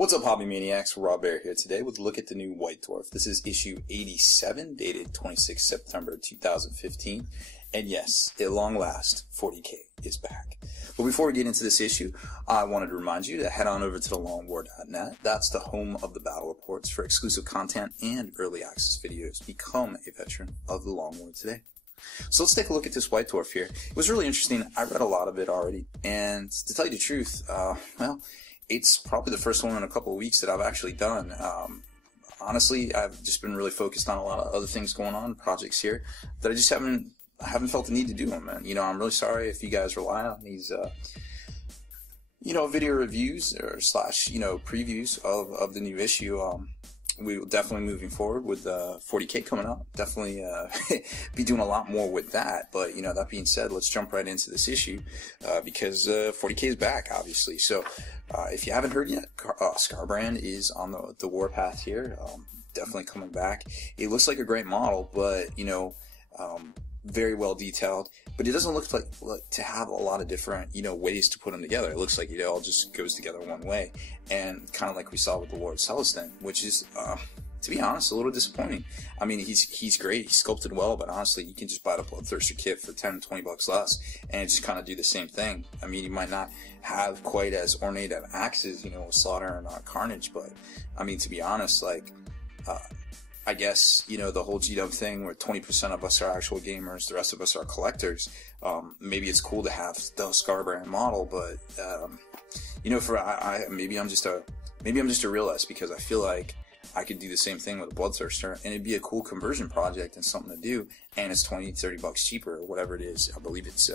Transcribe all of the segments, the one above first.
What's up, Hobby Maniacs? Rob Bear here today with a look at the new White Dwarf. This is issue 87, dated 26 September 2015. And yes, at long last, 40K is back. But before we get into this issue, I wanted to remind you to head on over to thelongwar.net. That's the home of the battle reports for exclusive content and early access videos. Become a veteran of the Long War today. So let's take a look at this White Dwarf here. It was really interesting. I read a lot of it already. And to tell you the truth, well, it's probably the first one in a couple of weeks that I've actually done. Honestly, I've just been really focused on a lot of other things going on, projects here, that I just haven't felt the need to do them. And, you know, I'm really sorry if you guys rely on these, video reviews or slash, previews of the new issue. We will definitely moving forward with 40K coming up. Definitely be doing a lot more with that. But, that being said, let's jump right into this issue because 40K is back, obviously. So if you haven't heard yet, Skarbrand is on the warpath here. Definitely coming back. It looks like a great model, but, very well detailed. But it doesn't look like to have a lot of different, ways to put them together. It looks like it all just goes together one way. And kind of like we saw with the Lord Celestin, which is, to be honest, a little disappointing. I mean, he's great. He's sculpted well, but honestly, you can just buy the Bloodthirster kit for 10, 20 bucks less and just kind of do the same thing. I mean, you might not have quite as ornate of axes, with Slaughter and Carnage, but, I mean, to be honest, I guess, the whole G-Dub thing where 20% of us are actual gamers, the rest of us are collectors. Maybe it's cool to have the Skarbrand model, but, maybe I'm just a realist because I feel like I could do the same thing with a Bloodthirster and it'd be a cool conversion project and something to do, and it's 20, 30 bucks cheaper or whatever it is. I believe it's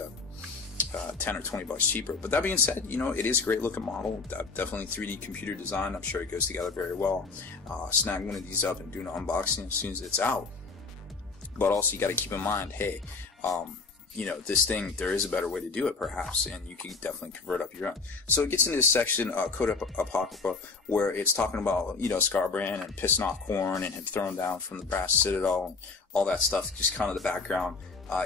10 or 20 bucks cheaper. But that being said, it is a great looking model. Definitely 3D computer design. I'm sure it goes together very well. Snag one of these up and do an unboxing as soon as it's out. But also you got to keep in mind, hey, this thing, there is a better way to do it perhaps, and you can definitely convert up your own. So it gets into this section, Code Apocrypha, where it's talking about, Skarbrand and pissing off Khorne and him throwing down from the Brass Citadel and all that stuff, just kind of the background.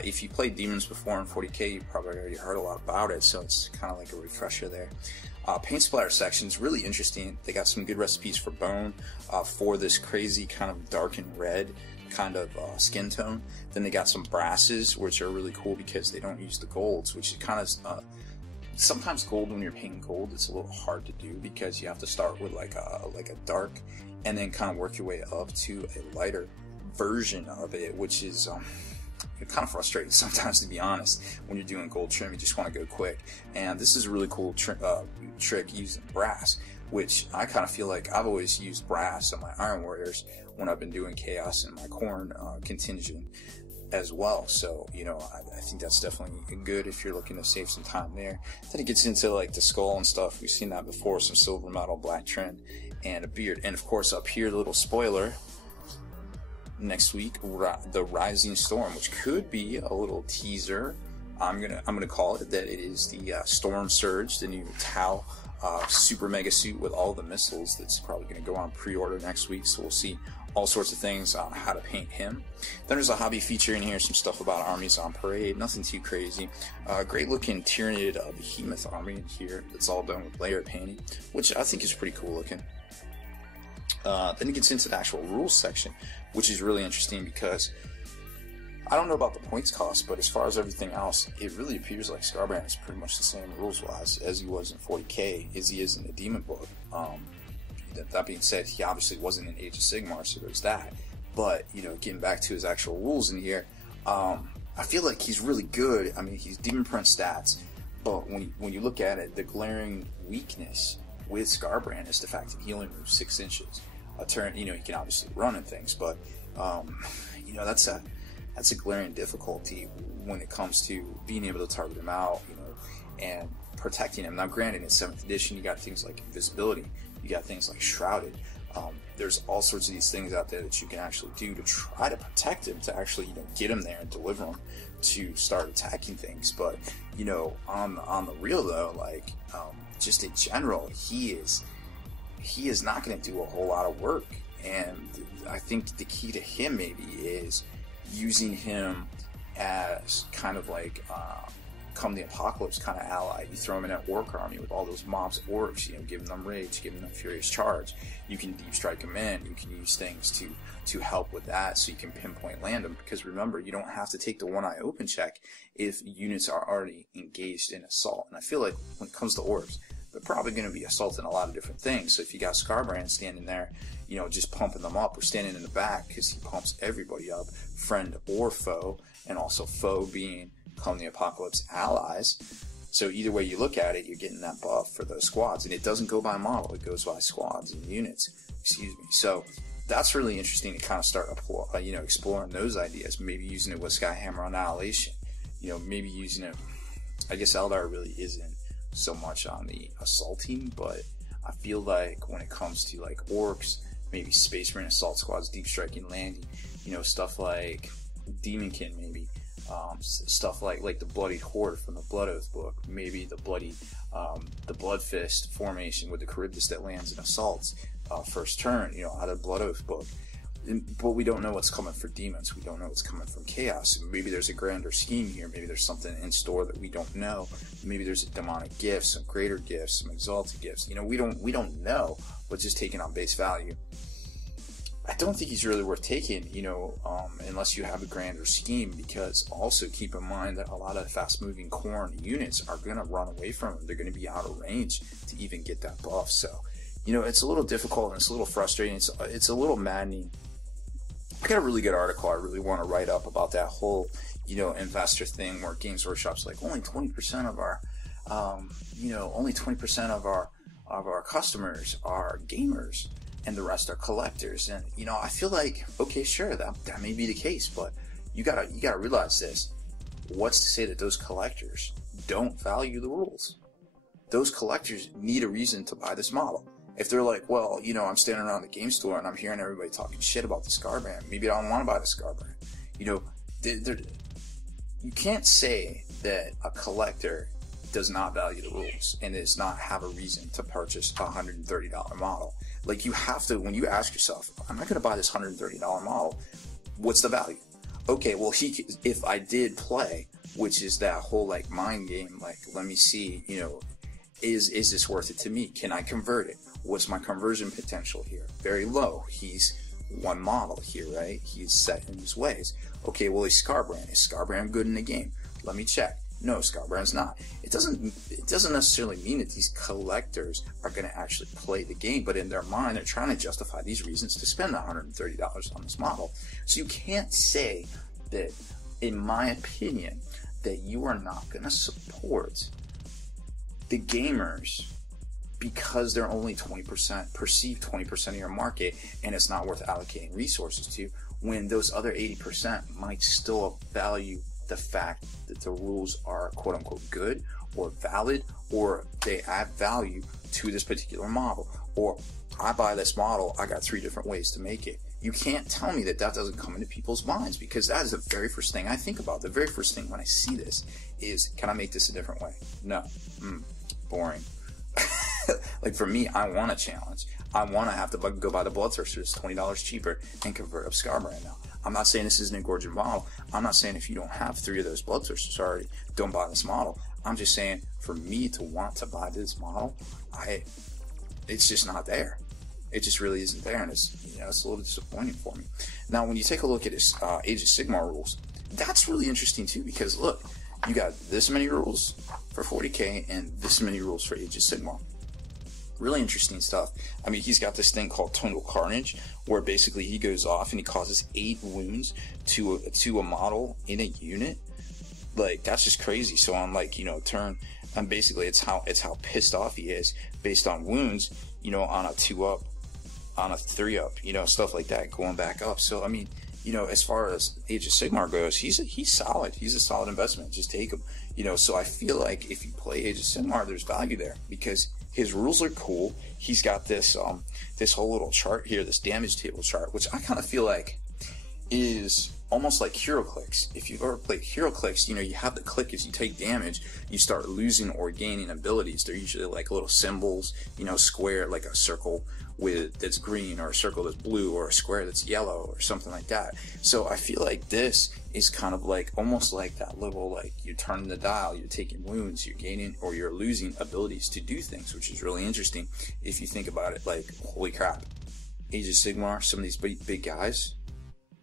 If you played Demons before in 40K, you probably already heard a lot about it, so it's kind of like a refresher there. Paint splatter section is really interesting. They got some good recipes for bone, for this crazy kind of dark and red kind of skin tone. Then they got some brasses, which are really cool because they don't use the golds, which is kind of sometimes gold, when you're painting gold, it's a little hard to do because you have to start with like a dark and then kind of work your way up to a lighter version of it, which is kind of frustrating sometimes, to be honest. When you're doing gold trim, you just want to go quick. And this is a really cool trick using brass, which I kind of feel like I've always used brass on my Iron Warriors when I've been doing Chaos and my Khorne contingent as well. So, I think that's definitely good if you're looking to save some time there. Then it gets into like the skull and stuff. We've seen that before, some silver metal, black trim, and a beard. And of course up here, the little spoiler, next week, the Rising Storm, which could be a little teaser. I'm gonna call it that. It is the Storm Surge, the new Tau super mega suit with all the missiles. That's probably gonna go on pre-order next week. So we'll see all sorts of things on how to paint him. Then there's a hobby feature in here, some stuff about armies on parade. Nothing too crazy. Great looking Tyranid Behemoth army in here. That's all done with layer painting, which I think is pretty cool looking. Then it gets into the actual rules section, which is really interesting because I don't know about the points cost, but as far as everything else, it really appears like Skarbrand is pretty much the same rules-wise as he was in 40K as he is in the Demon book. That being said, he obviously wasn't in Age of Sigmar, so there's that. But, getting back to his actual rules in here, I feel like he's really good. I mean, he's Demon Prince stats, but when you look at it, the glaring weakness with Skarbrand is the fact that he only moves 6 inches. A turn, he can obviously run and things, but that's a glaring difficulty when it comes to being able to target him out, and protecting him. Now, granted, in 7th edition, you got things like invisibility, you got things like shrouded. There's all sorts of these things out there that you can actually do to try to protect him, to actually get him there and deliver him to start attacking things. But on the real though, just in general, he is not going to do a whole lot of work. And I think the key to him maybe is using him as kind of like come the apocalypse kind of ally. You throw them in an orc army with all those mobs orcs, you know, giving them rage, giving them furious charge. You can deep strike them in. You can use things to help with that, so you can pinpoint land them. Because remember, you don't have to take the one eye open check if units are already engaged in assault. And I feel like when it comes to orcs, they're probably going to be assaulting a lot of different things. So if you got Skarbrand standing there, you know, just pumping them up, or standing in the back because he pumps everybody up, friend or foe, and also foe being come the apocalypse allies. So either way you look at it, you're getting that buff for those squads, and it doesn't go by model, it goes by squads and units. Excuse me. So that's really interesting to kind of start exploring those ideas. Maybe using it with Skyhammer Annihilation. You know, maybe using it. I guess Eldar really isn't so much on the assaulting, but I feel like when it comes to like orcs, maybe Space Marine assault squads, deep striking, landing, you know, stuff like Demonkin, maybe. Stuff like the Bloodied Horde from the Blood Oath book, maybe the Blood Fist formation with the Charybdis that lands in assaults first turn, you know, out of Blood Oath book. But we don't know what's coming for demons. We don't know what's coming from chaos. Maybe there's a grander scheme here. Maybe there's something in store that we don't know. Maybe there's a demonic gift, some greater gifts, some exalted gifts. You know, we don't know. But just taking on base value, I don't think he's really worth taking, you know, unless you have a grander scheme, because also keep in mind that a lot of fast-moving Khorne units are going to run away from him. They're going to be out of range to even get that buff. So, you know, it's a little difficult and it's a little frustrating. It's a little maddening. I got a really good article I really want to write up about that whole, you know, investor thing where Games Workshop's like only 20% of our, only 20% of our customers are gamers, and the rest are collectors. And you know, I feel like, okay, sure, that may be the case, but you gotta realize this. What's to say that those collectors don't value the rules? Those collectors need a reason to buy this model. If they're like, well, you know, I'm standing around the game store and I'm hearing everybody talking shit about the Skarbrand, maybe I don't want to buy the Skarbrand. You know, you can't say that a collector does not value the rules and does not have a reason to purchase a $130 model. Like, you have to, when you ask yourself, am I going to buy this $130 model? What's the value? Okay, well, if I did play, which is that whole like mind game, like, let me see, you know, is this worth it to me? Can I convert it? What's my conversion potential here? Very low. He's one model here, right? He's set in his ways. Okay, well, he's Skarbrand. Is Skarbrand good in the game? Let me check. No, Skarbrand's not. It doesn't necessarily mean that these collectors are going to actually play the game, but in their mind, they're trying to justify these reasons to spend $130 on this model. So you can't say that, in my opinion, that you are not going to support the gamers because they're only 20%, perceived 20% of your market, and it's not worth allocating resources to, when those other 80% might still value the fact that the rules are quote-unquote good or valid, or they add value to this particular model. Or, I buy this model, I got 3 different ways to make it. You can't tell me that doesn't come into people's minds, because that is the very first thing I think about. The very first thing when I see this is, can I make this a different way? No. Boring. Like, for me, I want a challenge. I want to have to go buy the Bloodthirsters $20 cheaper and convert up Skarbrand now. I'm not saying this isn't a gorgeous model. I'm not saying if you don't have 3 of those Bloodthirsters already, don't buy this model. I'm just saying, for me to want to buy this model, it's just not there. It just really isn't there, and it's a little disappointing for me. Now, when you take a look at his Age of Sigmar rules, that's really interesting too, because look, you got this many rules for 40k and this many rules for Age of Sigmar. Really interesting stuff. I mean, he's got this thing called Tonal Carnage, where basically he goes off and he causes 8 wounds to a model in a unit. Like, that's just crazy. So on, like, turn, and basically it's how pissed off he is based on wounds, on a 2-up, on a 3-up, stuff like that, going back up. So I mean, as far as Age of Sigmar goes, he's solid. He's a solid investment. Just take him. So I feel like if you play Age of Sigmar, there's value there, because his rules are cool. He's got this this whole little chart here, this damage table chart, which I kind of feel like is almost like HeroClix. If you've ever played HeroClix, you have the click as you take damage, you start losing or gaining abilities. They're usually like little symbols, square, like a circle that's green, or a circle that's blue, or a square that's yellow, or something like that. So I feel like this is kind of like, almost like that little, like, you're turning the dial, you're taking wounds, you're gaining or you're losing abilities to do things, which is really interesting if you think about it. Like, holy crap, Age of Sigmar, some of these big guys,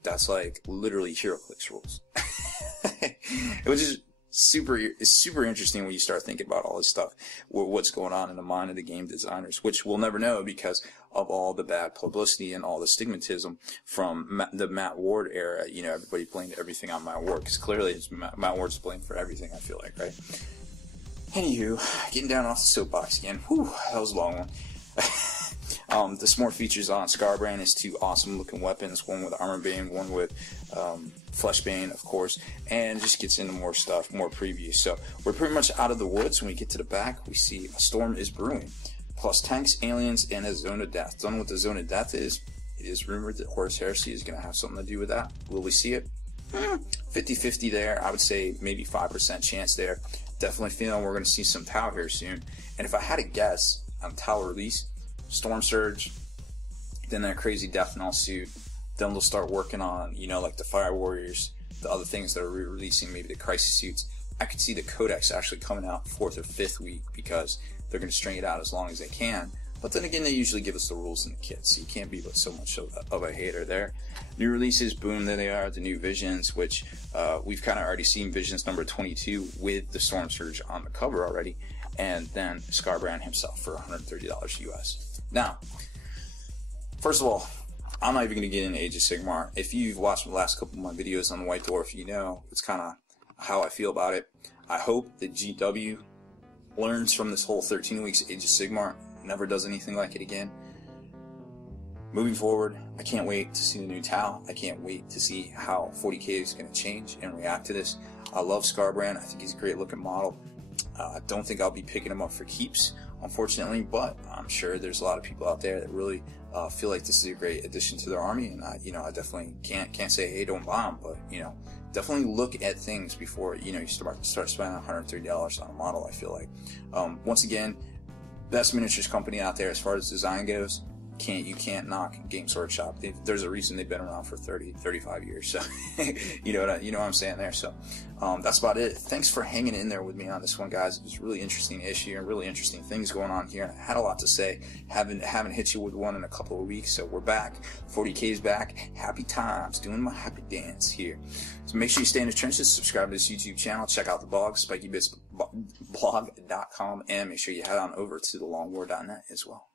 that's like literally HeroClix rules. Which is super interesting when you start thinking about all this stuff, what's going on in the mind of the game designers, which we'll never know because of all the bad publicity and all the stigmatism from the Matt Ward era. You know, everybody blamed everything on Matt Ward, because clearly it's Matt Ward's blamed for everything, I feel like, right? Anywho, getting down off the soapbox again. Whew, that was a long one. There's more features on Skarbrand. Is 2 awesome looking weapons, one with Armor Bane, one with Flesh Bane, of course, and just gets into more stuff, more previews. So we're pretty much out of the woods. When we get to the back, we see a storm is brewing, plus tanks, aliens, and a zone of death. Don't know what the zone of death is. It is rumored that Horus Heresy is going to have something to do with that. Will we see it? 50-50 there. I would say maybe 5% chance there. Definitely feeling we're going to see some Tau here soon. And if I had to guess on Tau Release, Storm Surge, then that crazy Death Knell suit, then they'll start working on, you know, like the Fire Warriors, the other things that are re-releasing, maybe the Crisis suits. I could see the Codex actually coming out 4th or 5th week, because they're going to string it out as long as they can. But then again, they usually give us the rules in the kit, so you can't be so much of a hater there. New releases, boom, there they are, the new Visions, which we've kind of already seen Visions number 22 with the Storm Surge on the cover already, and then Skarbrand himself for $130 US. Now, first of all, I'm not even going to get into Age of Sigmar. If you've watched the last couple of my videos on the White Dwarf, you know it's kind of how I feel about it. I hope that GW learns from this whole 13 weeks Age of Sigmar, never does anything like it again. Moving forward, I can't wait to see the new Tau. I can't wait to see how 40k is going to change and react to this. I love Skarbrand. I think he's a great looking model. I don't think I'll be picking him up for keeps, unfortunately, but I'm sure there's a lot of people out there that really feel like this is a great addition to their army, and I definitely can't say, hey, don't buy them, but definitely look at things before you start spending $130 on a model. I feel like once again, best miniatures company out there as far as design goes. You can't knock Games Workshop. There's a reason they've been around for 35 years. So you know what I'm saying there. So that's about it. Thanks for hanging in there with me on this one, guys. It was a really interesting issue and really interesting things going on here. I had a lot to say. Haven't hit you with one in a couple of weeks, so we're back. 40K's back. Happy times. Doing my happy dance here. So make sure you stay in the trenches. Subscribe to this YouTube channel. Check out the blog, spikybitsblog.com, and make sure you head on over to thelongwar.net as well.